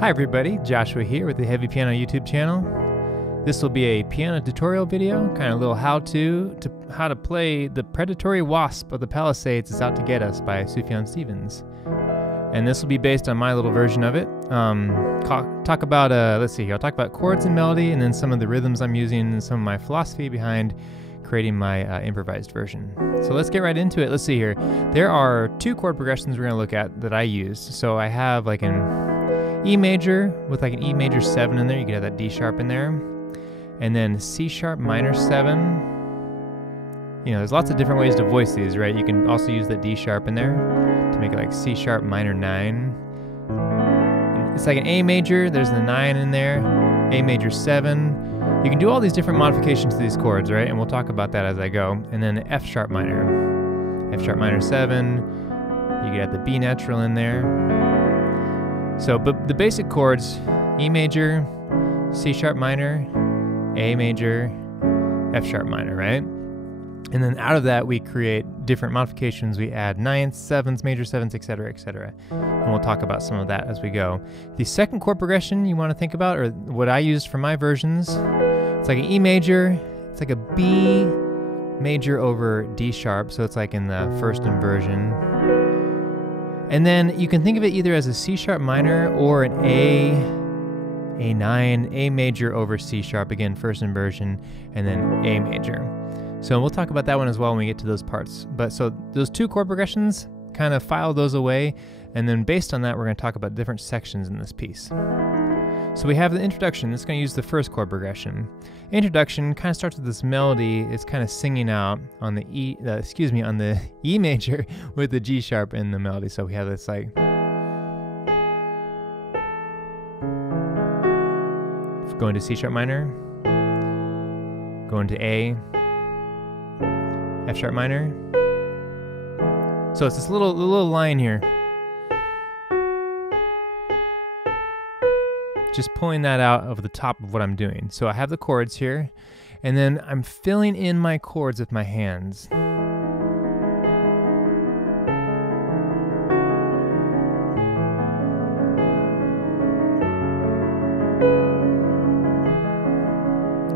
Hi everybody, Joshua here with the Heavy Piano YouTube channel. This will be a piano tutorial video, kind of a little how to play the Predatory Wasp of the Palisades is Out to Get Us by Sufjan Stevens. And this will be based on my little version of it. Talk about, let's see here, I'll talk about chords and melody and then some of the rhythms I'm using and some of my philosophy behind creating my improvised version. So let's get right into it. Let's see here. There are two chord progressions we're going to look at that I used. So I have like an E major with like an E major 7 in there. You can have that D sharp in there. And then C sharp minor 7. You know, there's lots of different ways to voice these, right? You can also use the D sharp in there to make it like C sharp minor 9. And it's like an A major, there's the 9 in there, A major 7. You can do all these different modifications to these chords, right? And we'll talk about that as I go. And then F sharp minor 7. You get the B natural in there. So, but the basic chords, E major, C sharp minor, A major, F sharp minor, right? And then out of that, we create different modifications. We add ninths, sevenths, major sevenths, etc., etc. And we'll talk about some of that as we go. The second chord progression you want to think about, or what I used for my versions, it's like an E major, it's like a B major over D sharp, so it's like in the first inversion. And then you can think of it either as a C sharp minor or an A9, A major over C sharp, again, first inversion, and then A major. So we'll talk about that one as well when we get to those parts. But so those two chord progressions, kind of file those away, and then based on that, we're going to talk about different sections in this piece. So we have the introduction. It's going to use the first chord progression. Introduction kind of starts with this melody. It's kind of singing out on the on the E major with the G sharp in the melody. So we have this like going to C sharp minor, going to A, F sharp minor. So it's this little line here. Just pulling that out of the top of what I'm doing. So I have the chords here, and then I'm filling in my chords with my hands.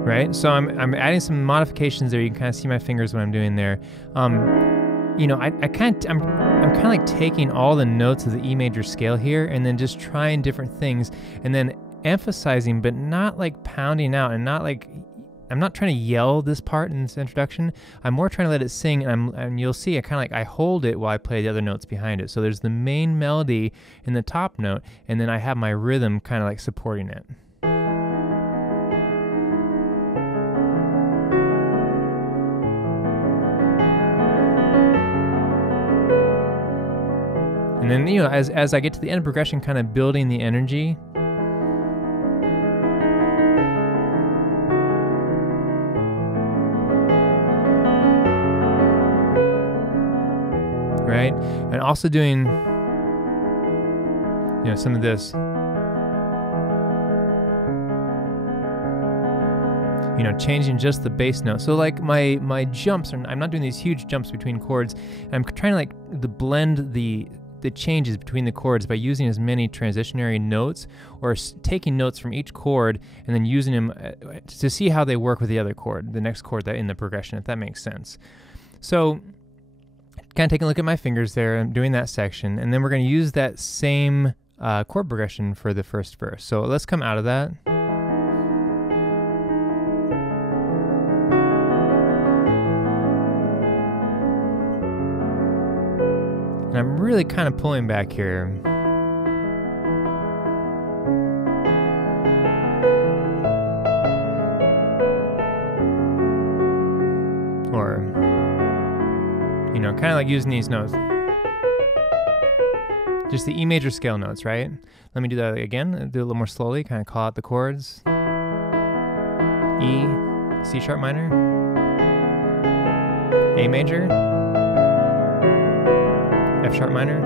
Right? So I'm adding some modifications there. You can kind of see my fingers when I'm doing there. You know, I'm kind of like taking all the notes of the E major scale here and then just trying different things and then emphasizing, but not like pounding out, and not like, I'm not trying to yell this part in this introduction. I'm more trying to let it sing, and you'll see I kind of like, I hold it while I play the other notes behind it. So there's the main melody in the top note, and then I have my rhythm kind of like supporting it. And then, you know, as I get to the end of progression, kind of building the energy. Right? And also doing, you know, some of this. You know, changing just the bass note. So like my jumps, I'm not doing these huge jumps between chords. And I'm trying to like blend the changes between the chords by using as many transitionary notes or taking notes from each chord and then using them to see how they work with the other chord, the next chord that in the progression, if that makes sense. So kind of taking a look at my fingers there and doing that section, and then we're going to use that same chord progression for the first verse. So let's come out of that. And I'm really kind of pulling back here. Or, you know, kind of like using these notes. Just the E major scale notes, right? Let me do that again. Do it a little more slowly, kind of call out the chords. E, C sharp minor, A major, F sharp minor.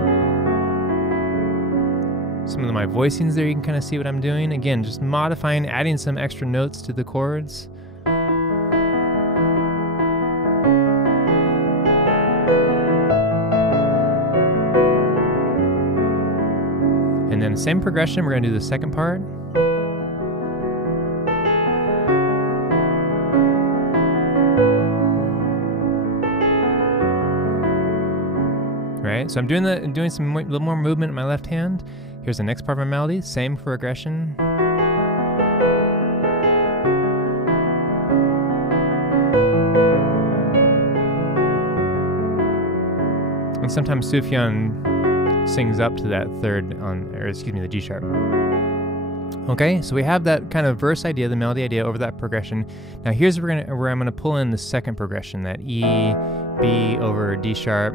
Some of my voicings there, you can kind of see what I'm doing. Again, just modifying, adding some extra notes to the chords. same progression, we're gonna do the second part. Right, so I'm doing some little more movement in my left hand. Here's the next part of my melody, same progression. And sometimes Sufjan sings up to that third the G sharp. Okay, so we have that kind of verse idea, the melody idea over that progression. Now here's where I'm gonna pull in the second progression, that E, B over D sharp,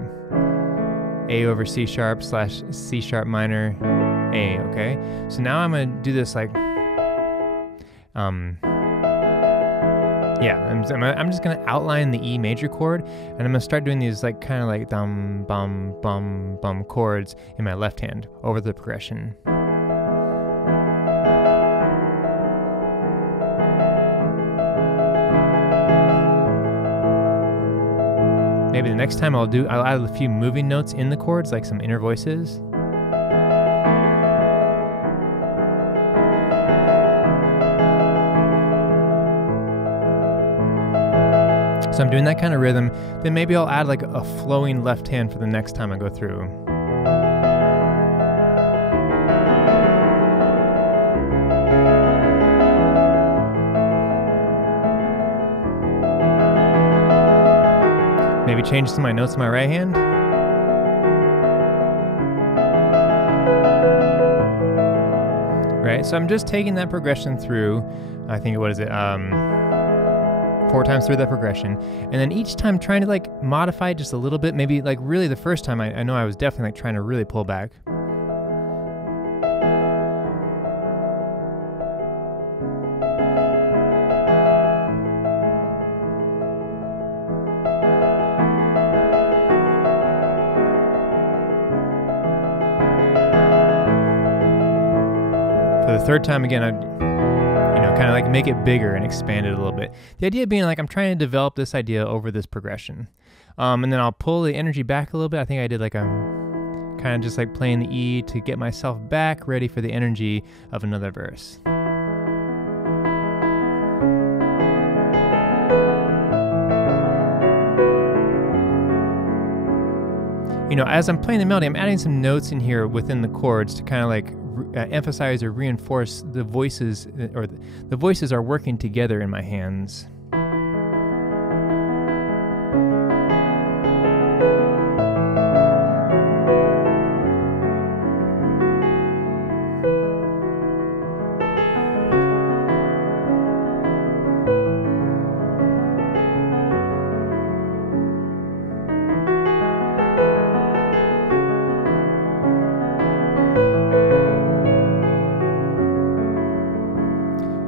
A over C sharp / C sharp minor, A, okay? So now I'm gonna do this like, yeah, I'm just gonna outline the E major chord, and I'm gonna start doing these like kind of like dum, bum, bum, bum chords in my left hand over the progression. Maybe the next time I'll add a few moving notes in the chords, like some inner voices. So I'm doing that kind of rhythm, then maybe I'll add like a flowing left hand for the next time I go through. Maybe change some of my notes in my right hand. Right, so I'm just taking that progression through, I think, what is it, 4 times through that progression, and then each time trying to like modify it just a little bit. Maybe like really the first time I know I was definitely like trying to really pull back. For the third time again, kind of like make it bigger and expand it a little bit. The idea being like I'm trying to develop this idea over this progression. And then I'll pull the energy back a little bit. I think I did like kind of just like playing the E to get myself back ready for the energy of another verse. You know, as I'm playing the melody, I'm adding some notes in here within the chords to kind of like emphasize or reinforce the voices, or the voices are working together in my hands.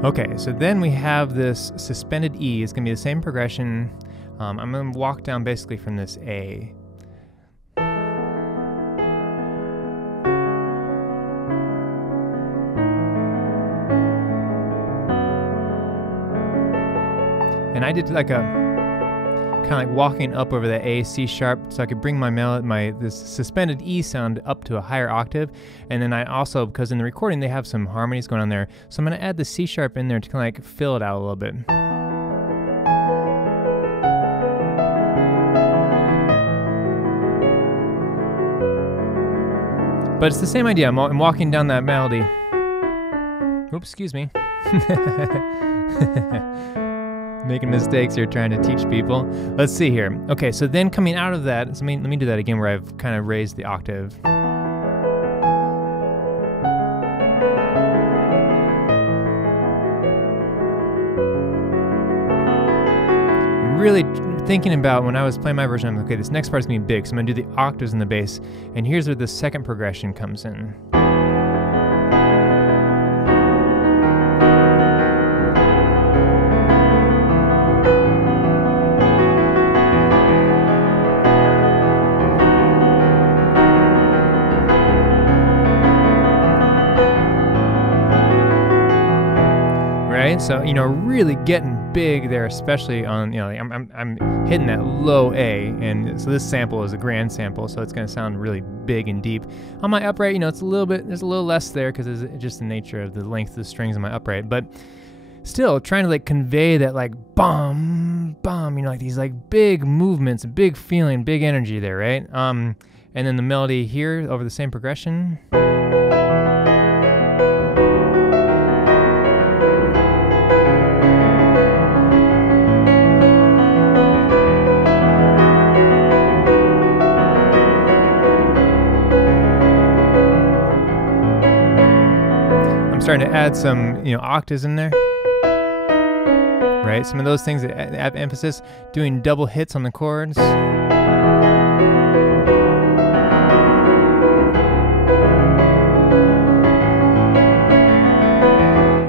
Okay, so then we have this suspended E. It's gonna be the same progression. I'm gonna walk down basically from this A. And I did like a kind of like walking up over the A, C sharp, so I could bring this suspended E sound up to a higher octave. And then I also, because in the recording they have some harmonies going on there, so I'm gonna add the C sharp in there to kind of like fill it out a little bit. But it's the same idea. I'm walking down that melody. Oops, excuse me. Making mistakes here, trying to teach people. Let's see here. Okay, so then coming out of that, so let me do that again where I've kind of raised the octave. Really thinking about when I was playing my version, I'm like, okay, this next part's gonna be big, so I'm gonna do the octaves in the bass, and here's where the second progression comes in. So, you know, really getting big there, especially on, you know, like I'm hitting that low A, and so this sample is a grand sample, so it's going to sound really big and deep. On my upright, you know, it's a little bit, there's a little less there because it's just the nature of the length of the strings on my upright, but still trying to like convey that like bum, bum, you know, like these like big movements, big feeling, big energy there, right? And then the melody here over the same progression. I'm starting to add some, you know, octaves in there. Right, some of those things that have emphasis, doing double hits on the chords. You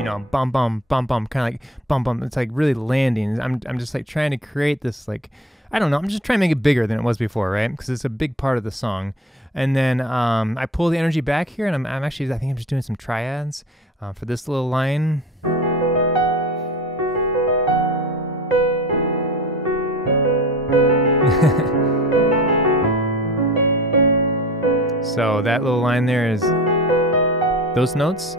know, bum bum bum bum, kind of like bum bum. It's like really landing. I'm just like trying to create this, like, I don't know. I'm just trying to make it bigger than it was before, right? Because it's a big part of the song. And then I pull the energy back here, and I'm actually, I think I'm just doing some triads for this little line. So that little line there is those notes.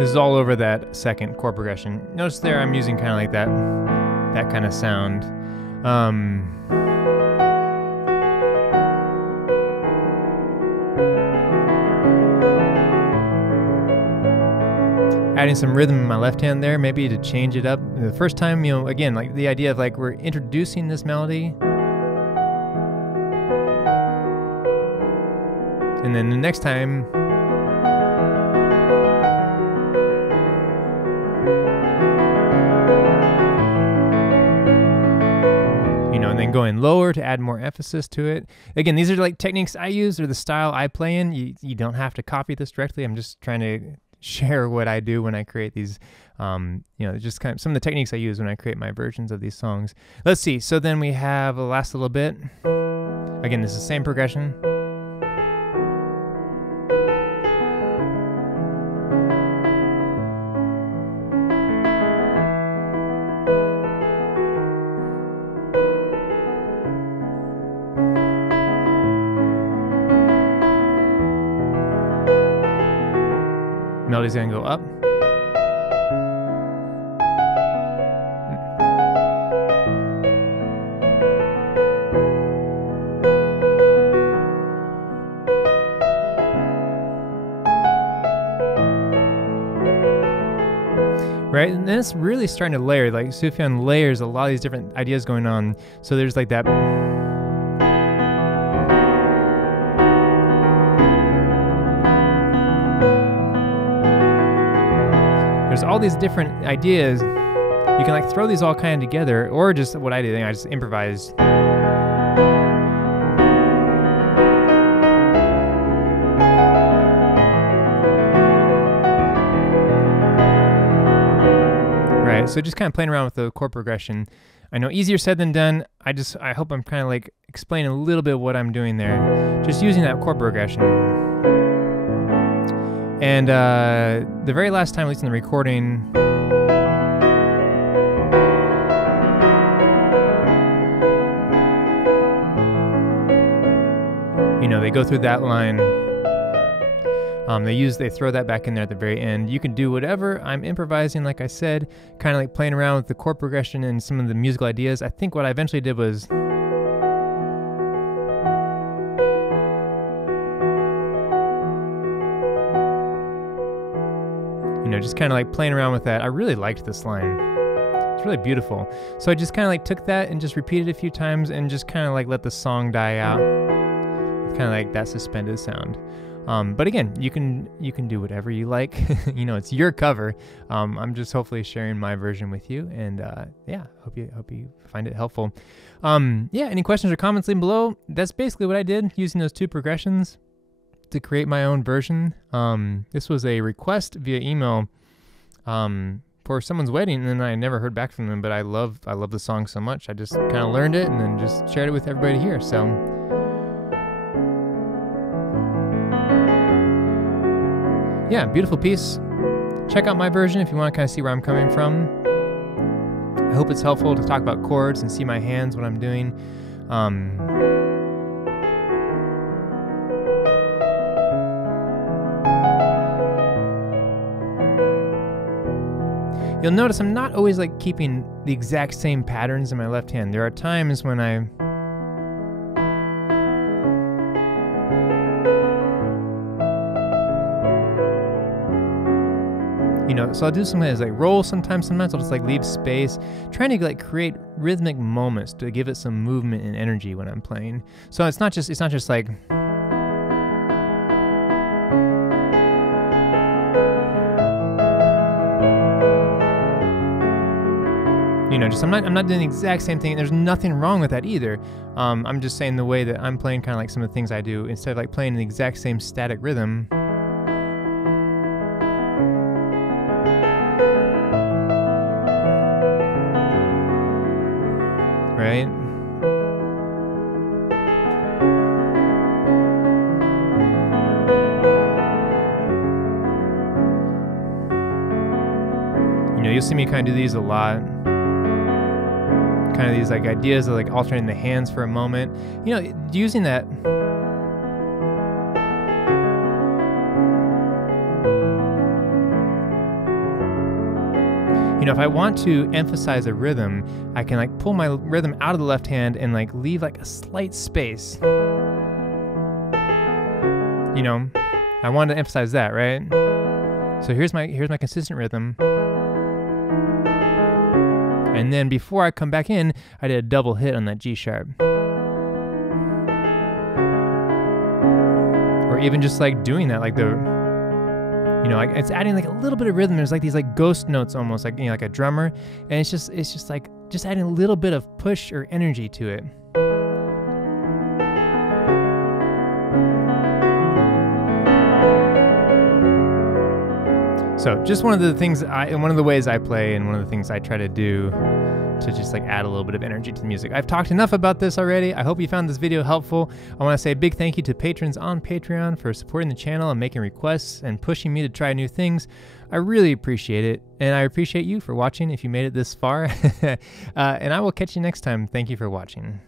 This is all over that second chord progression. Notice there I'm using kind of like that kind of sound. Adding some rhythm in my left hand there, maybe to change it up. The first time, you know, again, like the idea of like we're introducing this melody, and then the next time, you know, and then going lower to add more emphasis to it. Again, these are like techniques I use, or the style I play in. You don't have to copy this directly. I'm just trying to share what I do when I create these, you know, just kind of some of the techniques I use when I create my versions of these songs. Let's see. So then we have the last little bit. Again, this is the same progression. Melody's gonna go up. Right, and then it's really starting to layer, like Sufjan layers a lot of these different ideas going on. So there's like that. There's all these different ideas. You can like throw these all kind of together, or just what I did, I just improvised. Right, so just kind of playing around with the chord progression. I know easier said than done. I hope I'm kind of like explaining a little bit what I'm doing there. Just using that chord progression. And the very last time, at least in the recording, you know, they go through that line. They throw that back in there at the very end. You can do whatever. I'm improvising, like I said, kind of like playing around with the chord progression and some of the musical ideas. I think what I eventually did was, you know, just kind of like playing around with that. I really liked this line. It's really beautiful. So I just kind of like took that and just repeated it a few times and just kind of like let the song die out. Kind of like that suspended sound. But again, you can do whatever you like. You know, it's your cover. I'm just hopefully sharing my version with you, and yeah, hope you find it helpful. Yeah, any questions or comments, leave them below. That's basically what I did using those two progressions to create my own version. This was a request via email for someone's wedding, and then I never heard back from them. But I love the song so much, I just kind of learned it and then just shared it with everybody here. So yeah, beautiful piece. Check out my version if you want to kind of see where I'm coming from. I hope it's helpful to talk about chords and see my hands, what I'm doing. You'll notice I'm not always like keeping the exact same patterns in my left hand. There are times when so I'll do something that's like roll sometimes I'll just like leave space, trying to like create rhythmic moments to give it some movement and energy when I'm playing. So it's not just like I'm not doing the exact same thing. There's nothing wrong with that either. I'm just saying the way that I'm playing, kind of like some of the things I do, instead of like playing the exact same static rhythm. Right? You'll see me kind of do these a lot. Kind of these like ideas of like alternating the hands for a moment. Using that. If I want to emphasize a rhythm, I can like pull my rhythm out of the left hand and like leave like a slight space. I want to emphasize that, right? So here's my consistent rhythm. And then before I come back in, I did a double hit on that G sharp. Or even just like doing that, like like it's adding like a little bit of rhythm. There's like these like ghost notes almost, like like a drummer, and it's just like adding a little bit of push or energy to it. So just one of the ways I play, and one of the things I try to do to just like add a little bit of energy to the music. I've talked enough about this already. I hope you found this video helpful. I want to say a big thank you to patrons on Patreon for supporting the channel and making requests and pushing me to try new things. I really appreciate it, and I appreciate you for watching if you made it this far. And I will catch you next time. Thank you for watching.